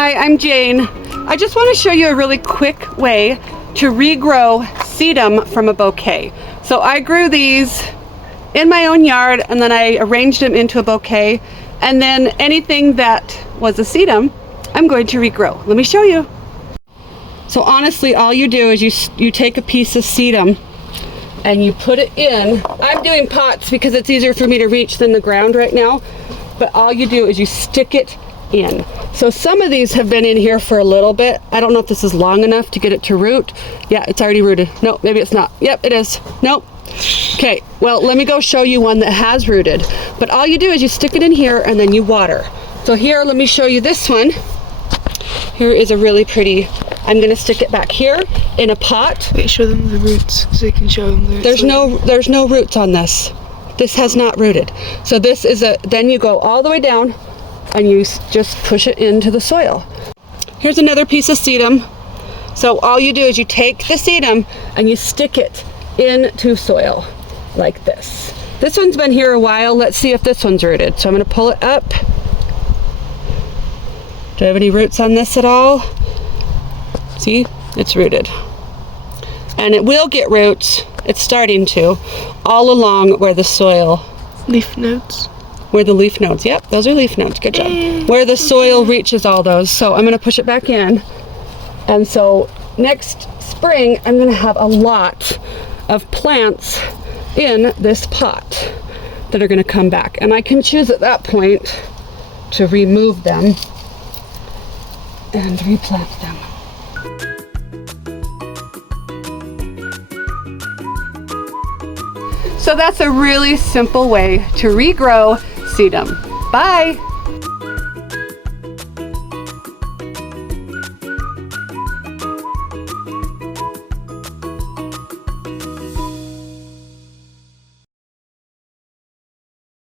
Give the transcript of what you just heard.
Hi, I'm Jane. I just want to show you a really quick way to regrow sedum from a bouquet. So I grew these in my own yard and then I arranged them into a bouquet, and then anything that was a sedum I'm going to regrow. Let me show you. So honestly, all you do is you take a piece of sedum and you put it in. I'm doing pots because it's easier for me to reach than the ground right now, but all you do is you stick it in. So some of these have been in here for a little bit. I don't know if this is long enough to get it to root. Yeah, it's already rooted. No, maybe it's not. Yep, it is. Nope. Okay, well, let me go show you one that has rooted. But all you do is you stick it in here and then you water. So here, let me show you this one. Here is a really pretty, I'm gonna stick it back here in a pot. Wait, show them the roots so you can show them the There's no roots on this. This has not rooted. So this is then you go all the way down and you just push it into the soil. Here's another piece of sedum. So all you do is you take the sedum and you stick it into soil like this. This one's been here a while. Let's see if this one's rooted. So I'm gonna pull it up. Do I have any roots on this at all? See, it's rooted. And it will get roots, it's starting to, all along where the soil. leaf nodes. Where the leaf nodes, yep, those are leaf nodes, good job. Where the soil reaches all those. So I'm gonna push it back in. And so next spring, I'm gonna have a lot of plants in this pot that are gonna come back. And I can choose at that point to remove them and replant them. So that's a really simple way to regrow sedum. Bye!